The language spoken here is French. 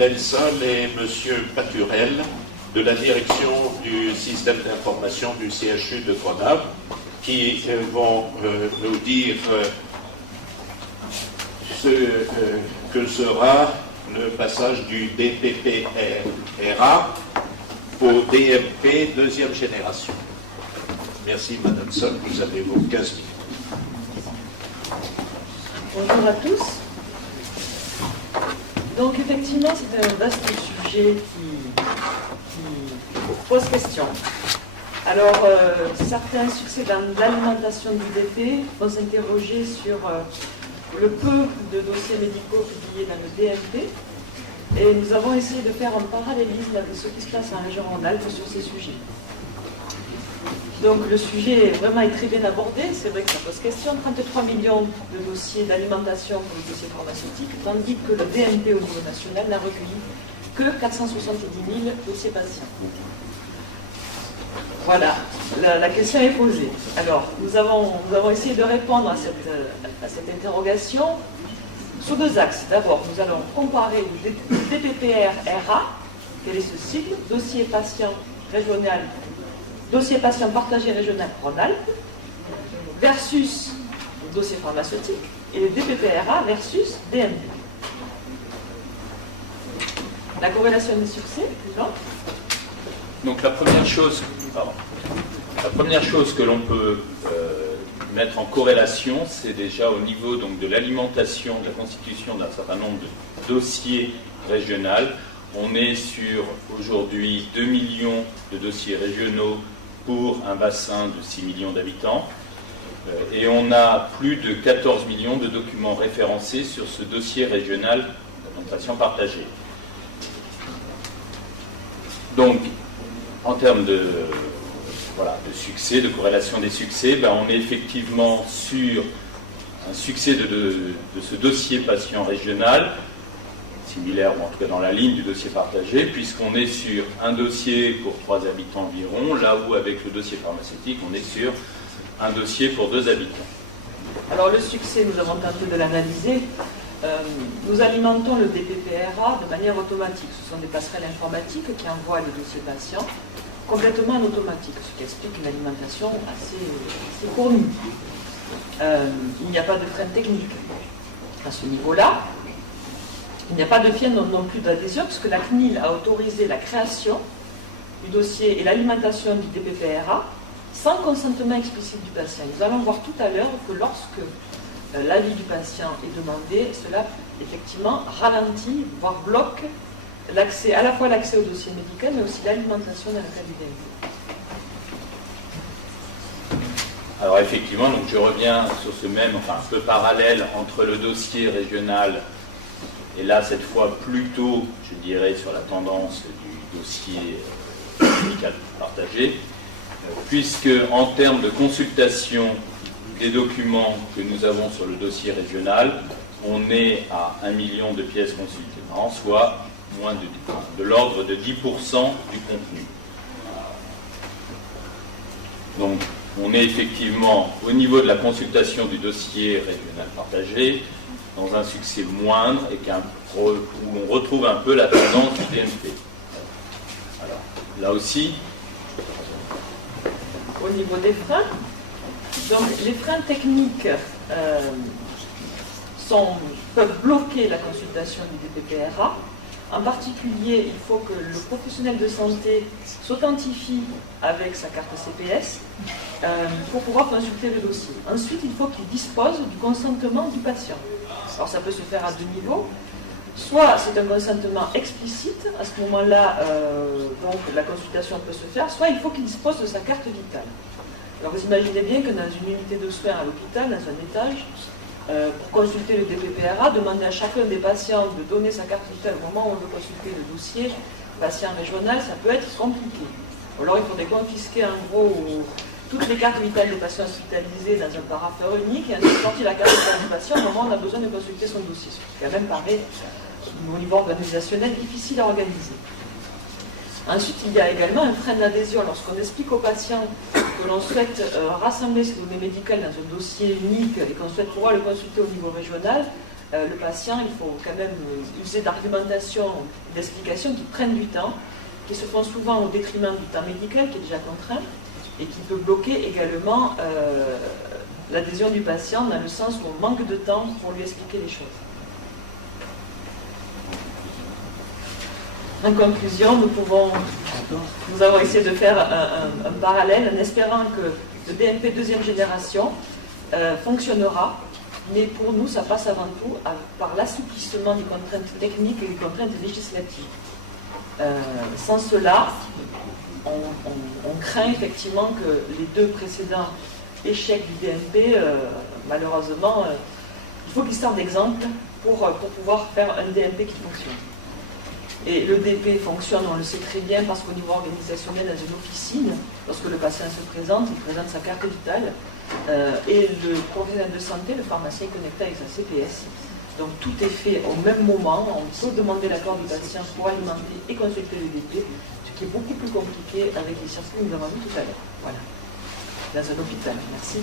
Hélène Sol et M. Paturel de la direction du système d'information du CHU de Grenoble qui vont nous dire ce que sera le passage du DPP-RA au DMP deuxième génération. Merci Madame Sol, vous avez vos 15 minutes. Bonjour à tous. Donc effectivement, c'est un vaste sujet qui pose question. Alors, certains succès dans l'alimentation du DP vont s'interroger sur le peu de dossiers médicaux publiés dans le DMP. Et nous avons essayé de faire un parallélisme avec ce qui se passe en région Rhône-Alpes sur ces sujets. Donc le sujet est vraiment très bien abordé, c'est vrai que ça pose question. 33 millions de dossiers d'alimentation pour les dossiers pharmaceutiques, tandis que le DMP au niveau national n'a recueilli que 470 000 dossiers patients. Voilà, la question est posée. Alors, nous avons essayé de répondre à cette interrogation sur deux axes. D'abord, nous allons comparer le DPPR-RA, quel est ce sigle, dossier patient régional, dossier patient partagé régional Rhône-Alpes, versus le dossier pharmaceutique, et le DPPRA versus DMP. La corrélation des succès, suivante. Donc la première chose que l'on peut mettre en corrélation, c'est déjà au niveau donc, de l'alimentation, de la constitution d'un certain nombre de dossiers régionaux. On est sur aujourd'hui 2 millions de dossiers régionaux pour un bassin de 6 millions d'habitants. Et on a plus de 14 millions de documents référencés sur ce dossier régional d'alimentation partagée. Donc, en termes de succès, de corrélation des succès, on est effectivement sur un succès de ce dossier patient régional, similaire ou en tout cas dans la ligne du dossier partagé, puisqu'on est sur un dossier pour 3 habitants environ, là où avec le dossier pharmaceutique, on est sur un dossier pour 2 habitants. Alors le succès, nous avons tenté de l'analyser. Nous alimentons le DPPRA de manière automatique. Ce sont des passerelles informatiques qui envoient les dossiers patients complètement en automatique, ce qui explique une alimentation assez fournie. Il n'y a pas de frein technique à ce niveau-là. Il n'y a pas de fièvre non plus d'adhésion, puisque la CNIL a autorisé la création du dossier et l'alimentation du DPPRA sans consentement explicite du patient. Nous allons voir tout à l'heure que lorsque l'avis du patient est demandé, cela effectivement ralentit, voire bloque l'accès, à la fois l'accès au dossier médical, mais aussi l'alimentation dans le cas du DMP. Alors effectivement, donc je reviens sur ce même, un peu parallèle entre le dossier régional et là cette fois plutôt, je dirais, sur la tendance du dossier médical partagé, puisque en termes de consultation des documents que nous avons sur le dossier régional, on est à 1 million de pièces consultées par an, soit moins de l'ordre de 10% du contenu. Donc, on est effectivement au niveau de la consultation du dossier régional partagé dans un succès moindre et où on retrouve un peu la tendance du DMP. Alors, là aussi, au niveau des freins, donc les freins techniques peuvent bloquer la consultation du DPPRA. En particulier, il faut que le professionnel de santé s'authentifie avec sa carte CPS pour pouvoir consulter le dossier. Ensuite, il faut qu'il dispose du consentement du patient. Alors ça peut se faire à 2 niveaux. Soit c'est un consentement explicite, à ce moment-là, donc la consultation peut se faire, soit il faut qu'il dispose de sa carte vitale. Alors vous imaginez bien que dans une unité de soins à l'hôpital, dans un étage, pour consulter le DPPRA, demander à chacun des patients de donner sa carte vitale au moment où on veut consulter le dossier patient régional, ça peut être compliqué. Alors il faudrait confisquer en gros toutes les cartes vitales des patients hospitalisés dans un parapheur unique et ensuite sortir la carte vitale du patient au moment où on a besoin de consulter son dossier. Ce qui quand même paraît, au niveau organisationnel, difficile à organiser. Ensuite, il y a également un frein d'adhésion. Lorsqu'on explique aux patients que l'on souhaite rassembler ces données médicales dans un dossier unique et qu'on souhaite pouvoir le consulter au niveau régional, le patient, il faut quand même user d'argumentation, d'explications qui prennent du temps, qui se font souvent au détriment du temps médical qui est déjà contraint et qui peut bloquer également l'adhésion du patient dans le sens où on manque de temps pour lui expliquer les choses. En conclusion, nous avons essayé de faire un parallèle en espérant que le DMP deuxième génération fonctionnera, mais pour nous, ça passe avant tout par l'assouplissement des contraintes techniques et des contraintes législatives. Sans cela, on craint effectivement que les deux précédents échecs du DMP, malheureusement, il faut qu'ils servent d'exemple pour pouvoir faire un DMP qui fonctionne. Et le DP fonctionne, on le sait très bien, parce qu'au niveau organisationnel, dans une officine, lorsque le patient se présente, il présente sa carte vitale, et le professionnel de santé, le pharmacien, est connecté avec sa CPS. Donc tout est fait au même moment, on peut demander l'accord du patient pour alimenter et consulter le DP, ce qui est beaucoup plus compliqué avec les circuits que nous avons vus tout à l'heure. Voilà. Dans un hôpital. Merci.